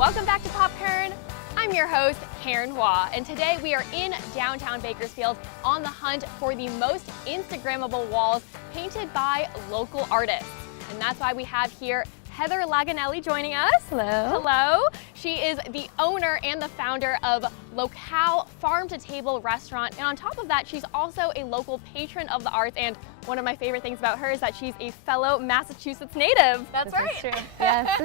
welcome back to Pop Kern. I'm your host, Kern, and today we are in downtown Bakersfield on the hunt for the most Instagrammable walls painted by local artists. And that's why we have here Heather Laganelli joining us. Hello. Hello. She is the owner and the founder of Locale farm-to-table restaurant. And on top of that, she's also a local patron of the arts. And one of my favorite things about her is that she's a fellow Massachusetts native. That's right. True. Yes.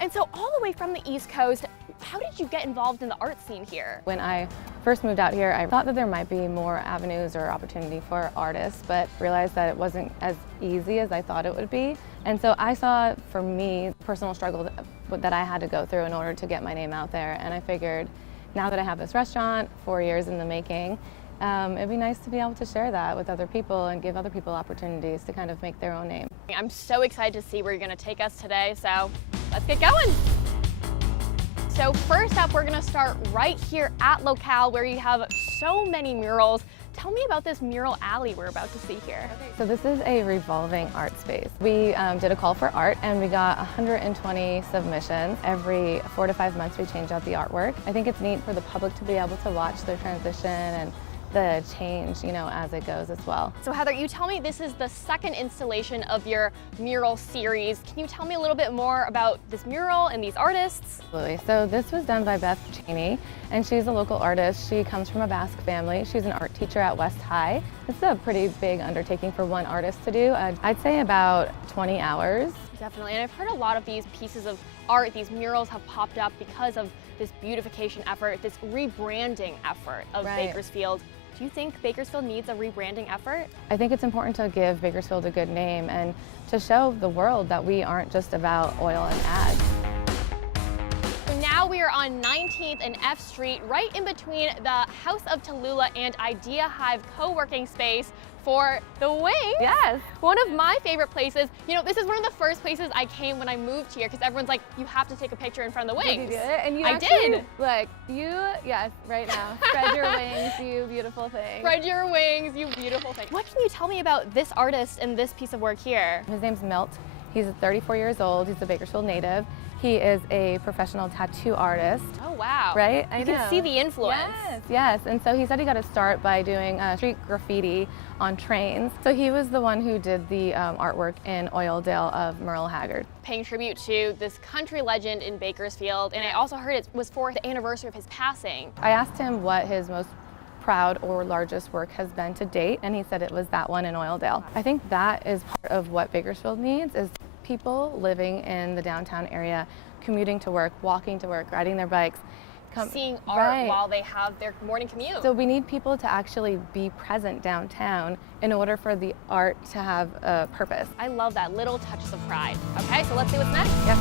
And so all the way from the East Coast, how did you get involved in the art scene here? When I first moved out here, I thought that there might be more avenues or opportunity for artists, but realized that it wasn't as easy as I thought it would be. And so I saw, for me, personal struggle that I had to go through in order to get my name out there. And I figured, now that I have this restaurant, 4 years in the making, it'd be nice to be able to share that with other people and give other people opportunities to kind of make their own name. I'm so excited to see where you're going to take us today, so let's get going. So first up, we're going to start right here at Locale, where you have so many murals. Tell me about this mural alley we're about to see here. So this is a revolving art space. We did a call for art and we got 120 submissions. Every 4 to 5 months we change out the artwork. I think it's neat for the public to be able to watch their transition and the change, as it goes as well. So Heather, you tell me this is the second installation of your mural series. Can you tell me a little bit more about this mural and these artists? Absolutely. So this was done by Beth Cheney, and she's a local artist. She comes from a Basque family. She's an art teacher at West High. It's a pretty big undertaking for one artist to do. I'd say about 20 hours. Definitely, and I've heard a lot of these pieces of art, these murals have popped up because of this beautification effort, this rebranding effort of Bakersfield. Do you think Bakersfield needs a rebranding effort? I think it's important to give Bakersfield a good name and to show the world that we aren't just about oil and ads. So now we are on 19th and F Street, right in between the House of Tallulah and Idea Hive co-working space for the Wings. Yes. One of my favorite places. This is one of the first places I came when I moved here because everyone's like, you have to take a picture in front of the Wings. Did you do it? And you I did. Look, yes, right now. Spread your wings, you beautiful thing. Spread your wings, you beautiful thing. What can you tell me about this artist and this piece of work here? His name's Milt. He's 34 years old. He's a Bakersfield native. He is a professional tattoo artist. Oh, wow. Right? You can see the influence. Yes. And so he said he got to start by doing street graffiti on trains. So he was the one who did the artwork in Oildale of Mural Haggard. Paying tribute to this country legend in Bakersfield. And I also heard it was for the anniversary of his passing. I asked him what his most proud or largest work has been to date, and he said it was that one in Oildale. I think that is part of what Bakersfield needs, is people living in the downtown area, commuting to work, walking to work, riding their bikes. Seeing art while they have their morning commute. So we need people to actually be present downtown in order for the art to have a purpose. I love that, little touches of pride. Okay, so let's see what's next. Yes.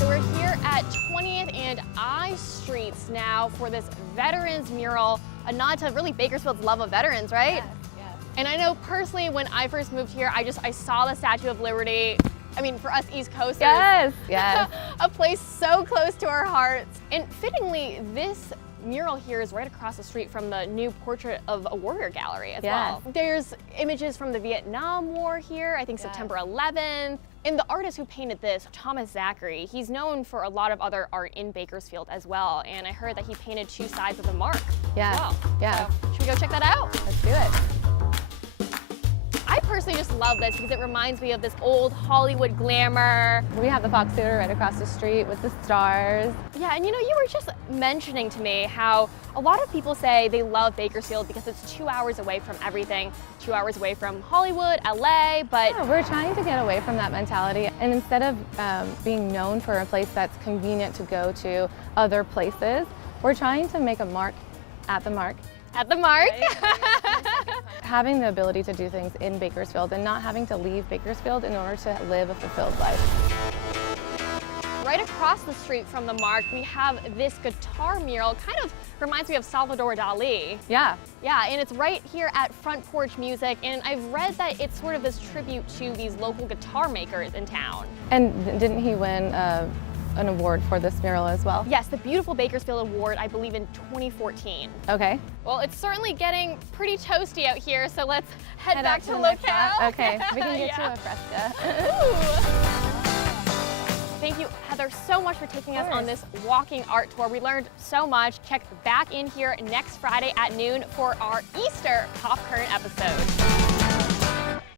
So we're here at 20th and I Streets now for this Veterans mural, a nod to really Bakersfield's love of veterans, right? Yes. And I know personally when I first moved here, I saw the Statue of Liberty. I mean, for us East Coasters, yes. a place so close to our hearts. And fittingly, this mural here is right across the street from the new Portrait of a Warrior gallery as well. There's images from the Vietnam War here, I think September 11th. And the artist who painted this, Thomas Zachary, he's known for a lot of other art in Bakersfield as well. And I heard that he painted two sides of the mark as well. Yeah. So, should we go check that out? Let's do it. I personally just love this because it reminds me of this old Hollywood glamour. We have the Fox Theater right across the street with the stars. Yeah, and you were just mentioning to me how a lot of people say they love Bakersfield because it's 2 hours away from everything, 2 hours away from Hollywood, LA, but... Yeah, we're trying to get away from that mentality. And instead of being known for a place that's convenient to go to other places, we're trying to make a mark at the mark. At the mark. Having the ability to do things in Bakersfield and not having to leave Bakersfield in order to live a fulfilled life. Right across the street from the mark, we have this guitar mural. Kind of reminds me of Salvador Dali. Yeah. Yeah, and it's right here at Front Porch Music, and I've read that it's sort of this tribute to these local guitar makers in town. And didn't he win an award for this mural as well? Yes, the Beautiful Bakersfield Award, I believe in 2014. Okay. Well, it's certainly getting pretty toasty out here, so let's head back to Locale. Okay, we can get you a fresca. Thank you. Heather, so much for taking us on this walking art tour. We learned so much. Check back in here next Friday at noon for our Easter Pop Kern episode.